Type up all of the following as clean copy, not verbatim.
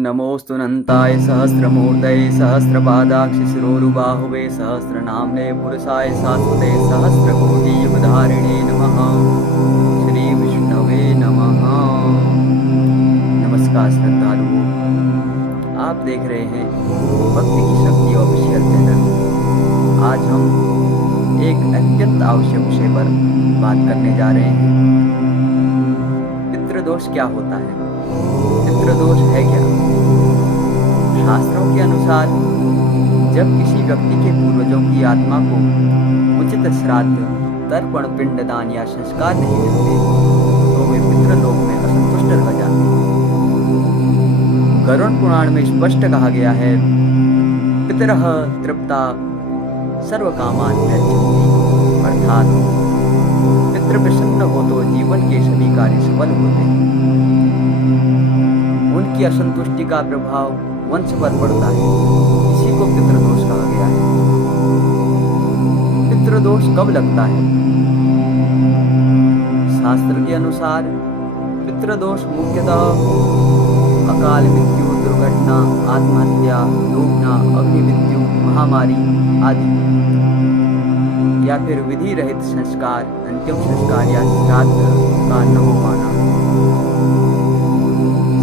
नमोऽस्तुनन्ताय सहस्रमूर्तये सहस्रपादाक्षिशिरोरुबाहुवे सहस्रनाम्ने पुरुषाय शाश्वते सहस्रकोटियुगधारिणे नमः। श्री विष्णवे नमः। नमस्कार श्रद्धालुओं, आप देख रहे हैं भक्ति की शक्ति ऑफिशियल चैनल। आज हम एक अत्यंत आवश्यक विषय पर बात करने जा रहे हैं। पितृदोष क्या होता है? पितृदोष है क्या? शास्त्रों के अनुसार जब किसी व्यक्ति के पूर्वजों की आत्मा को उचित श्राद्ध, तर्पण, पिंडदान या संस्कार नहीं मिलते तो वे पितृलोक में असंतुष्ट रह जाते हैं। गरुड़ पुराण में स्पष्ट कहा गया है, पितरः तृप्ता सर्वकामान त्यजन्ति, अर्थात पितृ प्रसन्न हो तो जीवन के सभी कार्य सफल होते हैं। उनकी असंतुष्टि का प्रभाव वंश पर पड़ता है, इसी को पितृदोष कहा गया है। पितृदोष कब लगता है? शास्त्र के अनुसार पितृदोष मुख्यतः अकाल मृत्यु, दुर्घटना, आत्महत्या, डूबना, अग्निमृत्यु, महामारी आदि, या फिर विधि रहित संस्कार, अंतिम संस्कार या श्राद्ध का न हो पाना,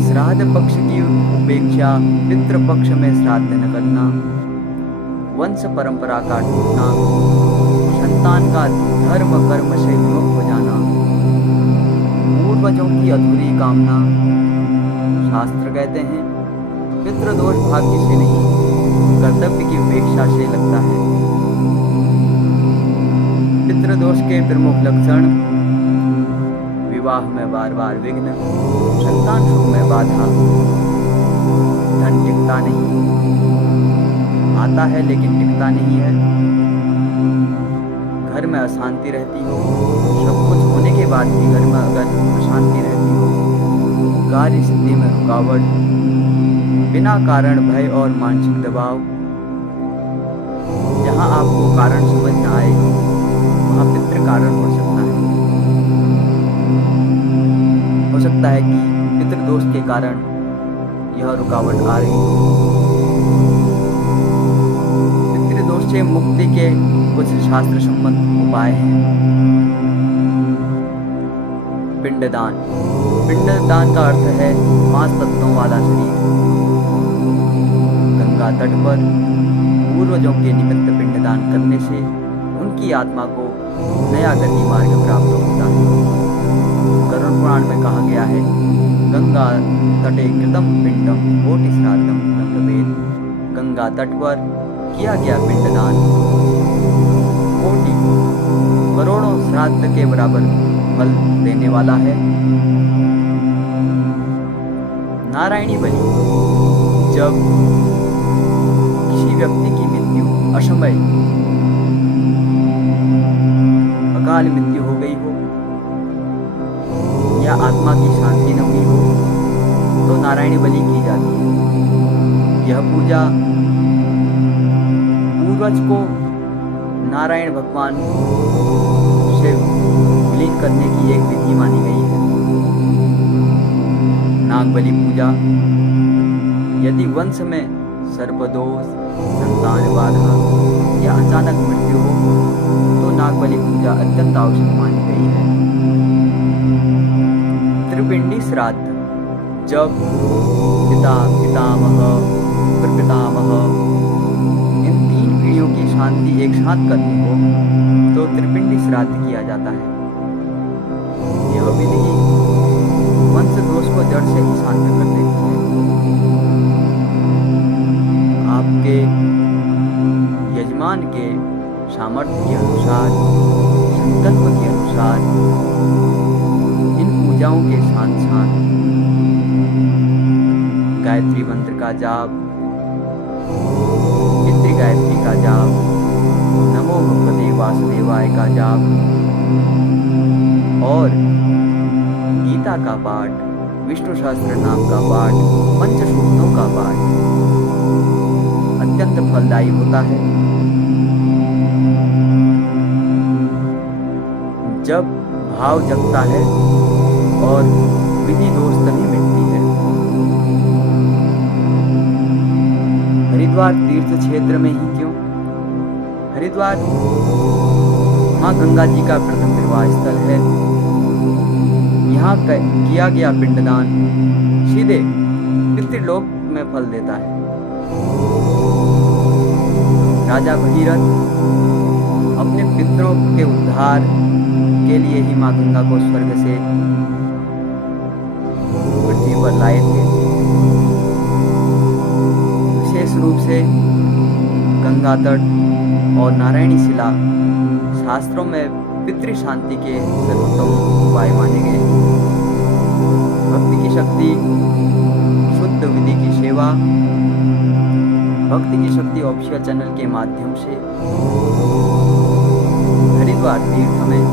श्राद्ध पक्ष की उपेक्षा, पितृपक्ष में श्राद्ध न करना, वंश परंपरा का टूटना, संतान का धर्म कर्म से विमुख हो जाना, पूर्वजों की अधूरी कामना। शास्त्र कहते हैं पितृदोष भाग्य से नहीं, कर्तव्य की उपेक्षा से लगता है। पितृदोष के प्रमुख लक्षण: विवाह में बार बार विघ्न, संतान सुख में बाधा, धन टिकता नहीं, आता है लेकिन टिकता नहीं है, घर में अशांति रहती हो, सब कुछ होने के बाद भी घर में अगर अशांति रहती हो, कार्य सिद्धि में रुकावट, बिना कारण भय और मानसिक दबाव। जहाँ आपको कारण समझ न आए वहाँ पितृ कारण हो सकता है। हो सकता है कि पितृदोष के कारण यह रुकावट आ रही हो। पितृदोष से मुक्ति के कुछ शास्त्र संबंध उपाय हैं। पिंडदान। पिंडदान का अर्थ है 5 तत्वों वाला शरीर। गंगा तट पर पूर्वजों के निमित्त पिंडदान करने से उनकी आत्मा को नया गति मार्ग प्राप्त होता है। गरुड़ पुराण में कहा गया है, गंगा तटे कृतम पिंडम कोटि श्राद्धम न प्रभेद। गंगा तट पर किया गया पिंडदान कोटि करोड़ों श्राद्ध के बराबर फल देने वाला है। नारायणी बलि। जब किसी व्यक्ति की मृत्यु असमय, अकाल मृत्यु हो गई हो या आत्मा की शांति न हुई हो तो नारायणी बलि की जाती है। यह पूजा पूर्वज को नारायण भगवान से विलीन करने की एक विधि मानी गई है। नागबलि पूजा। यदि वंश में सर्पदोष, संतान बाधा या अचानक मृत्यु हो तो नागबलि पूजा अत्यंत आवश्यक मानी गई है। त्रिपिंडी श्राद्ध। जब पिता, पितामह, प्रपितामह इन 3 पीढ़ियों की शांति एक साथ करनी हो तो त्रिपिंडी श्राद्ध किया जाता है। यह विधि वंश दोष को जड़ से ही शांत कर देती है। आपके यजमान के सामर्थ्य के अनुसार, संकल्प के अनुसार इन पूजाओं के साथ साथ गायत्री मंत्र का जाप, पितृ गायत्री का जाप, नमो भगवते वासुदेवाय का जाप और गीता का पाठ, विष्णु सहस्त्र नाम का पाठ, पंचसूक्तों का पाठ अत्यंत फलदायी होता है। जब भाव जगता है और विधि दोष तभी मिटती है। हरिद्वार तीर्थ क्षेत्र में ही क्यों? हरिद्वार माँ गंगा जी का प्रथम विवाह स्थल है। यहाँ किया गया पिंडदान सीधे पितृलोक में फल देता है। राजा भगीरथ अपने पितरों के उद्धार के लिए ही माँ गंगा को स्वर्ग से पृथ्वी पर लाए थे। विशेष रूप से गंगा तट और नारायणी शिला शास्त्रों में पितृ शांति के सर्वोत्तम उपाय माने गए। भक्ति की शक्ति, शुद्ध विधि की सेवा, भक्ति की शक्ति ऑफिशियल चैनल के माध्यम से हरिद्वार तीर्थ में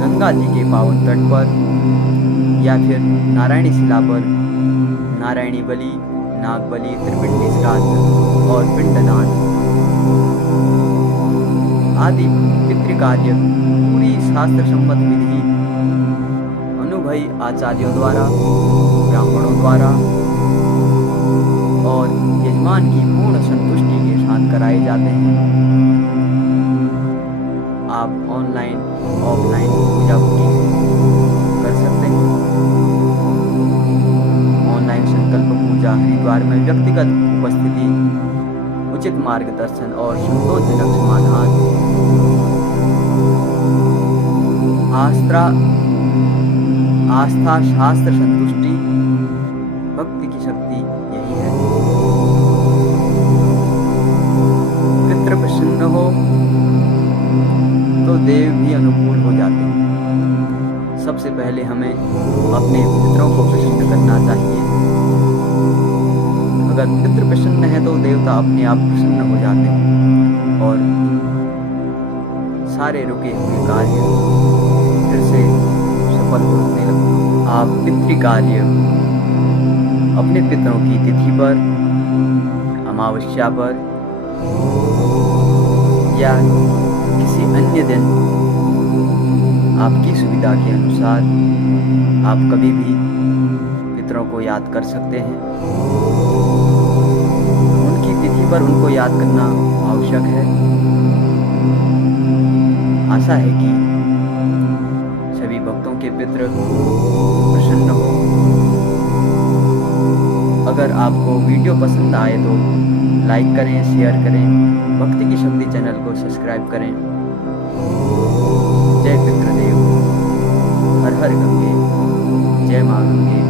गंगा जी के पावन तट पर या फिर नारायणी शिला पर नारायणी बलि, नाग बलि, त्रिपिंडी श्राद्ध और पिंडदान आदि पितृकार्य पूरी शास्त्र सम्मत विधि अनुभवी आचार्यों द्वारा, ब्राह्मणों द्वारा और यजमान की पूर्ण संतुष्टि के साथ कराए जाते हैं। आप ऑनलाइन ऑफलाइन पूजा बुकिंग कर सकते हैं। ऑनलाइन संकल्प पूजा हरिद्वार में व्यक्तिगत उपस्थिति, उचित मार्गदर्शन और संतोषजनक समाधान, आस्था शास्त्र संतुष्टि, भक्ति की शक्ति यही है। पितृ प्रसन्न हो तो देव भी अनुकूल हो जाते हैं। सबसे पहले हमें अपने पितरों को प्रसन्न करना चाहिए। अगर पितृ प्रसन्न है तो देवता अपने आप प्रसन्न हो जाते हैं और सारे रुके हुए कार्य फिर से सफल होने लगते हैं। आप पितृकार्य अपने पितरों की तिथि पर, अमावस्या पर या किसी अन्य दिन आपकी सुविधा के अनुसार आप कभी भी पितरों को याद कर सकते हैं। उनकी तिथि पर उनको याद करना आवश्यक है। आशा है कि सभी भक्तों के पितृ प्रसन्न हो। अगर आपको वीडियो पसंद आए तो लाइक करें, शेयर करें, भक्ति की शक्ति चैनल को सब्सक्राइब करें। जय पितृदेव, हर हर गंगे, जय मां गंगे।